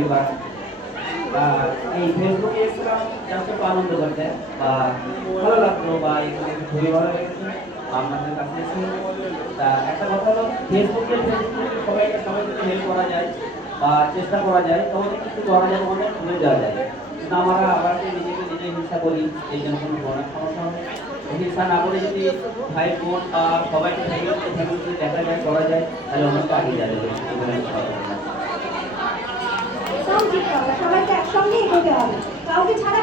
পরিবার। এই ফেসবুকে এসেছিলাম জাস্ট একটু আনন্দ করতে, বা ভালো লাগলো, বা এখানে খুবই ভালো লেগেছে আপনাদের কাছে এসে। তা একটা কথা হলো, ফেসবুকে সবাইকে যদি হেল্প করা যায় বা চেষ্টা করা যায়, তখন কিছু করা যায়, অনেক ঘুরে যাওয়া যায়। কিন্তু আমরা আবার নিজেকে নিজে হিংসা করি, এই জন্য কিন্তু অনেক সমস্যা হবে। হিংসা না করে যদি ভাই বোন বা সবাইকে ফ্যামিলি দেখা যায়, করা যায়, তাহলে অনেকটা আগে যাবে। একদম ঠিক কথা, সবাইকে একসঙ্গে এগোতে হবে, কাউকে ছাড়া